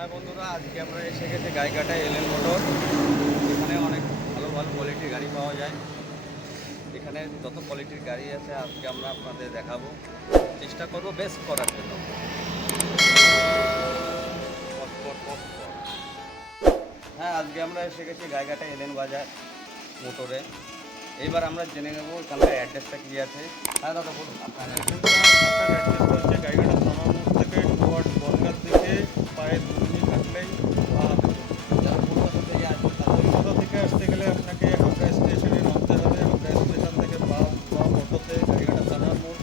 হ্যাঁ বন্ধুরা, আজকে আমরা এসে গেছি গাইঘাটায় এলএন মোটর। এখানে অনেক ভালো ভালো কোয়ালিটির গাড়ি পাওয়া যায়। এখানে যত কোয়ালিটির গাড়ি আছে আজকে আমরা আপনাদের দেখাবো, চেষ্টা করব বেস্ট করার জন্য। হ্যাঁ, আজকে আমরা এসে গেছি গাইঘাটা এলএন বাজার মোটরে। এইবার আমরা জেনে নেবো এখানকার অ্যাড্রেসটা কী আছে। হ্যাঁ দাদা বলুন আপনার অ্যাড্রেসটা হচ্ছে গাইঘাটা থানা মোড় থেকে টুয়ার্ডস বনগাঁর দিকে পায়ে 2 মিনিট হাঁটলেই বাঁ হাতে পড়বে। যারা কলকাতা থেকে আসবেন তাদের কলকাতা থেকে আসতে গেলে আপনাকে হাবড়া স্টেশনে নামতে হবে। হাবড়া স্টেশন থেকে বা অটোতে গাইঘাটা থানার মোড়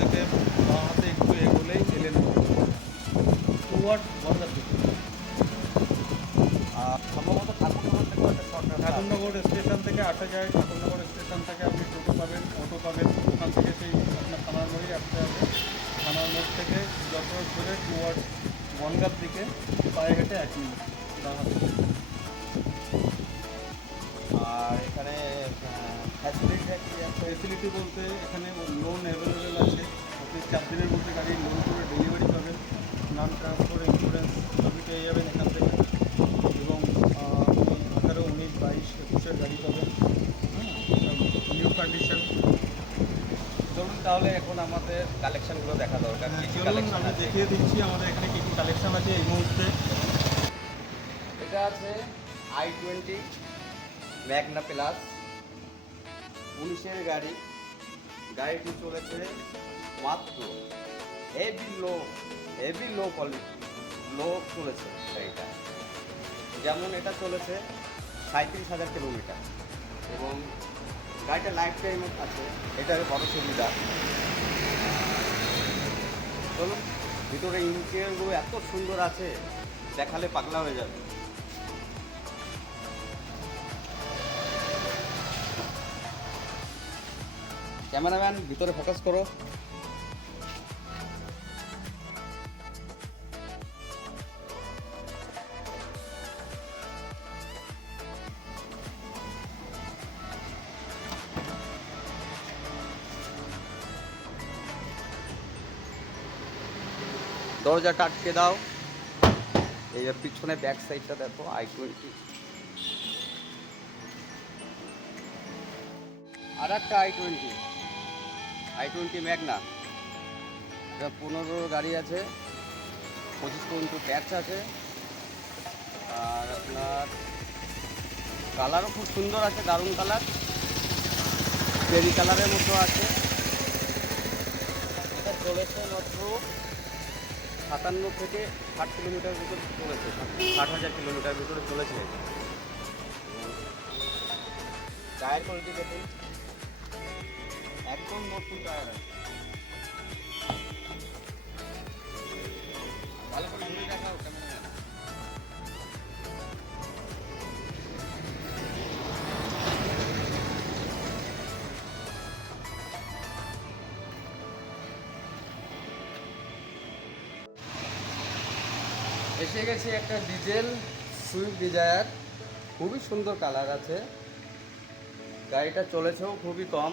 থেকে বাঁ হাতে একটু এগোলেই এলেন টুয়ার্ডস বনগাঁর দিকে। সম্ভবত ঠাকুরনগর থেকে একটা শর্টকাট আছে। ঠাকুরনগর স্টেশন থেকে আসা যায়। ঠাকুরনগর স্টেশন থেকে আপনি টোটো পাবেন, অটো পাবেন। ওখান থেকে সেই আপনার থানার মোড়েই আসতে হবে। থানার মোড় থেকে যত ধরে টুয়ার্ডস বনগাঁর দিকে পায়ে হেঁটে 1 মিনিট ডান হাতে। আর এখানে ফ্যাসিলিটিটা কী আছে? ফেসিলিটি বলতে এখানে লোন অ্যাভেলেবেল আছে। আপনি 4 দিনের মধ্যে গাড়ি লোন করে ডেলিভারি পাবেন। নন ট্রান্সফার ইন্স্যুরেন্স আপনি পেয়ে যাবেন এখান থেকে। এবং 18, 19, 22, 21 গাড়ি পাবেন। New condition. চলুন তাহলে এখন আমাদের কালেকশানগুলো দেখা দরকার। কী কী চলুন কালেকশান আমি আছে? দেখিয়ে দিচ্ছি আমাদের এখানে কী কী কালেকশন আছে এই মুহূর্তে। এটা আছে i20 ম্যাগনা প্লাস 19-এর গাড়ি। গাড়িটি চলেছে মাত্র হেভি লো কোয়ালিটি লো চলেছে গাড়িটা। যেমন এটা চলেছে 37,000 কিলোমিটার এবং গাড়িটা লাইফ টাইম আছে। এটার বড় সুবিধা। চলুন, ভিতরে ইন্টেরিয়রগুলো এত সুন্দর আছে, দেখালে পাগলা হয়ে যাবে। ক্যামেরাম্যান ভিতরে ফোকাস করো। দরজাটা আটকে দাও। এই যে পিছনে ব্যাক সাইডটা দেখো, i20। আর একটা i20 ম্যাগনা। এটা 15 গাড়ি আছে, 25 পর্যন্ত ট্যাক্স আছে। আর আপনার কালারও খুব সুন্দর আছে, দারুণ কালার, চেরি কালারের মতো আছে। এটা চলেছে মাত্র 57 থেকে 60 কিলোমিটার ভিতরে চলেছে, 60,000 কিলোমিটার ভিতরে চলেছে। টায়ার কোয়ালিটি দেখুন, একদম নতুন টায়ার আছে। ভালো করে ঘুরে দেখাও ক্যামেরাম্যান। এসে গেছে একটা ডিজেল সুইফট ডিজায়ার, খুবই সুন্দর কালার আছে। গাড়িটা চলেছেও খুবই কম,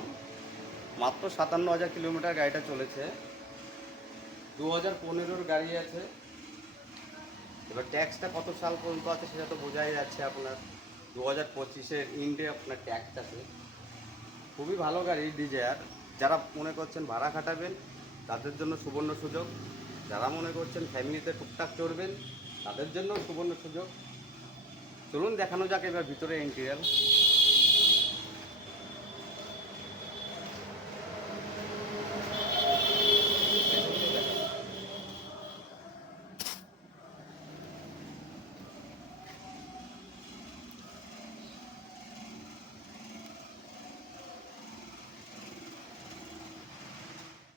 মাত্র 57,000 কিলোমিটার গাড়িটা চলেছে। 2015-র গাড়ি আছে। এবার ট্যাক্সটা কত সাল পর্যন্ত আছে সেটা তো বোঝাই যাচ্ছে। আপনার 2025-এর ইন্ডে আপনার ট্যাক্স আছে। খুবই ভালো গাড়ি ডিজায়ার। যারা মনে করছেন ভাড়া খাটাবেন তাদের জন্য সুবর্ণ সুযোগ, যারা মনে করছেন ফ্যামিলিতে টুকটাক চড়বেন তাদের জন্য সুবর্ণ সুযোগ। চলুন দেখানো যাক এবার ভিতরে ইন্টেরিয়র।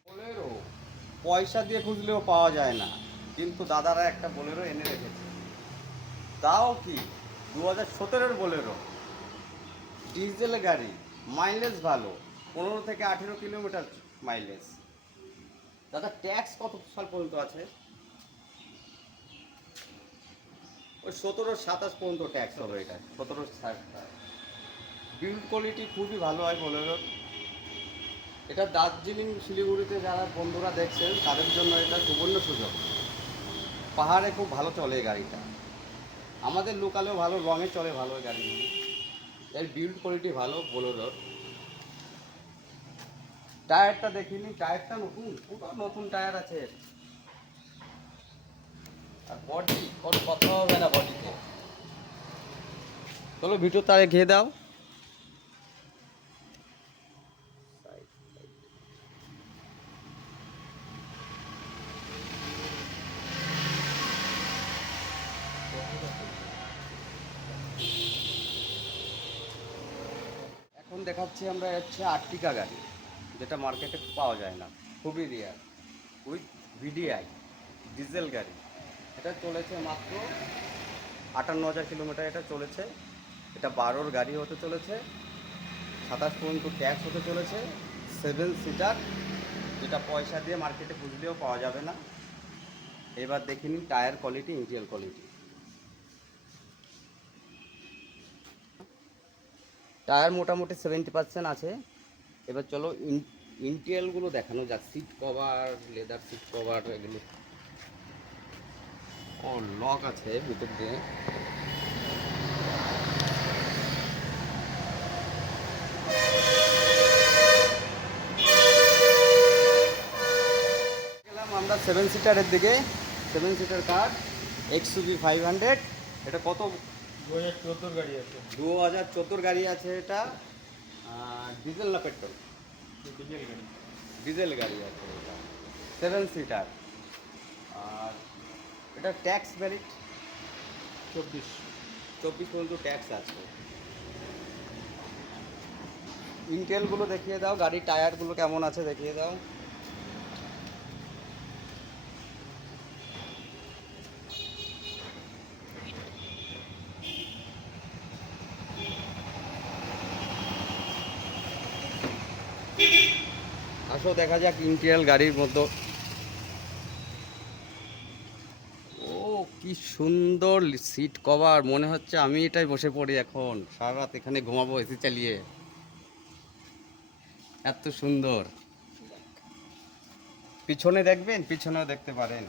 বোলেরো পয়সা দিয়ে খুঁজলেও পাওয়া যায় না, কিন্তু দাদারা একটা বোলেরো এনে রেখেছে। তাও কি 2017-এর বোলেরো, ডিজেল গাড়ি, মাইলেজ ভালো, 15 থেকে 18 কিলোমিটার মাইলেজ। দাদা ট্যাক্স কত সাল পর্যন্ত আছে? ওই 17-27 পর্যন্ত ট্যাক্স হবে। এটা 17-60। বিল্ড কোয়ালিটি খুবই ভালো হয় বোলেরোর। এটা দার্জিলিং শিলিগুড়িতে যারা বন্ধুরা দেখছেন তাদের জন্য এটা সুবর্ণ সুযোগ। পাহাড়ে খুব ভালো চলে এই গাড়িটা, আমাদের লোকালেও ভালো, রঙে চলে ভালো এই গাড়িগুলি। এর বিল্ড কোয়ালিটি ভালো বোলেরোর। টায়ারটা দেখিনি, টায়ারটা নতুন, পুরো নতুন টায়ার আছে এর। আর বডি কোনো কথা হবে না বডিতে। চলো ভিডিও তারে ঘিয়ে দাও। এখন দেখাচ্ছি আমরা হচ্ছে আর্টিকা গাড়ি, যেটা মার্কেটে পাওয়া যায় না, খুবই রেয়ার, উইথ ভিডিআই ডিজেল গাড়ি। এটা চলেছে মাত্র 58,000 কিলোমিটার এটা চলেছে। এটা 12 গাড়ি হতে চলেছে, 27 পর্যন্ত ট্যাক্স হতে চলেছে, 7 সিটার, যেটা পয়সা দিয়ে মার্কেটে খুঁজলেও পাওয়া যাবে না। এবার দেখে নিন tyre quality, interior quality. Tyre মোটামুটি 70% আছে। এবার চলো ইন্টেরিয়রগুলো দেখানো যাক। Seat cover, leather seat cover এগুলো, ও লক আছে ভিতর দিয়ে। গেলাম আমরা 7 সিটারের দিকে। 7 সিটার কার XUV 500। এটা কত? 2014 গাড়ি আছে। 2014 গাড়ি আছে এটা। ডিজেল না পেট্রোল? ডিজেল গাড়ি। ডিজেল গাড়ি আছে এটা, 7 সিটার। আর এটা ট্যাক্স ভ্যালিড 24 পর্যন্ত ট্যাক্স আছে। ইন্টেলগুলো দেখিয়ে দাও, গাড়ির টায়ারগুলো কেমন আছে দেখিয়ে দাও। আসো দেখা যাক ইন্টেরিয়র গাড়ির মধ্যে। ও কি সুন্দর সিট কভার, মনে হচ্ছে আমি এটাই বসে পড়ি এখন, সারা রাত এখানে ঘুমাবো এসি চালিয়ে, এত সুন্দর। পিছনে দেখবেন, পিছনেও দেখতে পারেন।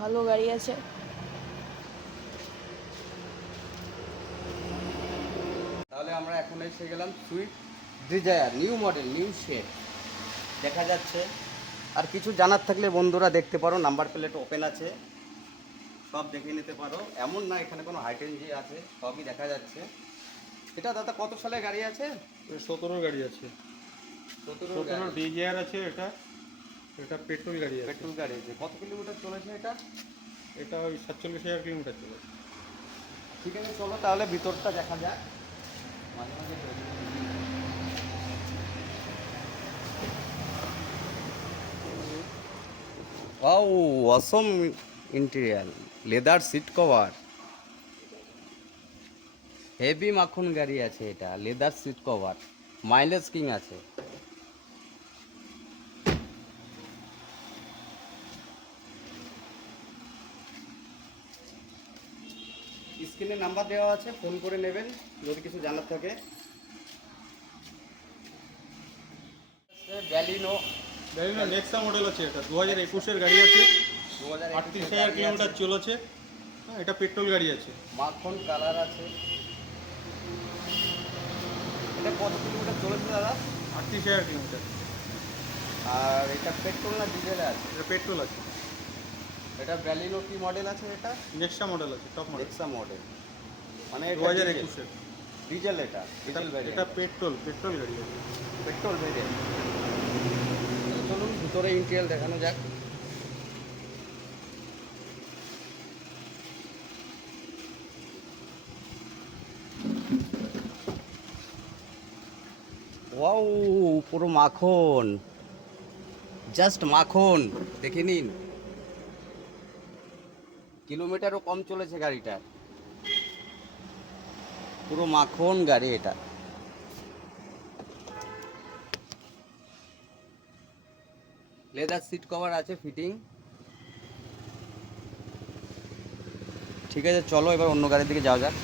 ভালো গাড়ি আছে। তাহলে আমরা এখন এসে গেলাম Swift Dzire, new model, new shade দেখা যাচ্ছে। আর কিছু জানার থাকলে বন্ধুরা দেখতে পারো, নাম্বার প্লেট ওপেন আছে, সব দেখে নিতে পারো। এমন না এখানে কোনো হাইটেন যে আছে, সবই দেখা যাচ্ছে। এটা দাদা কত সালের গাড়ি আছে? 17 গাড়ি আছে। 17 ডিজিআর আছে। এটা এটা পেট্রোল গাড়ি আছে। পেট্রোল গাড়ি আছে। কত কিলোমিটার চলেছে এটা? এটা ওই 47,000 কিলোমিটার চলেছে। ঠিক আছে, চলো তাহলে ভিতরটা দেখা যাক। মাঝে মাঝে wow, awesome interior, leather seat cover, heavy মাখন গাড়ি আছে এটা, leather seat cover, mileage king আছে। স্ক্রিনে নাম্বার দেওয়া আছে, ফোন করে নেবেন যদি কিছু জানার থাকে। ব্যালিনো নেক্সা মডেল আছে। এটা 2021 গাড়ি আছে। 38,000 কিলোমিটার চলেছে। হ্যাঁ, এটা পেট্রোল গাড়ি আছে। মাখন কালার আছে। এটা কত কিলোমিটার চলেছে দাদা? 38,000 কিলোমিটার। আর এটা পেট্রোল না ডিজেলে আছে? এটা পেট্রোল আছে। এটা ব্যালিনো কি মডেল আছে? এটা নেক্সা মডেল আছে, টপ মডেল। নেক্সা মডেল, মানে 2021 ডিজেল। এটা ডিজেল ভ্যারিয়েন্ট, এটা পেট্রোল গাড়ি আছে। Petrol variant. চলুন ভিতরে ইন্টেরিয়র দেখানো যাক। ওয়াও, পুরো মাখন, জাস্ট মাখন, দেখে নিন। কিলোমিটারও কম চলেছে গাড়িটা, পুরো মাখন গাড়ি এটা। লেদার সিট কভার আছে ফিটিং। ঠিক আছে, চলো এবার অন্য গাড়ির দিকে যাওয়া যাক।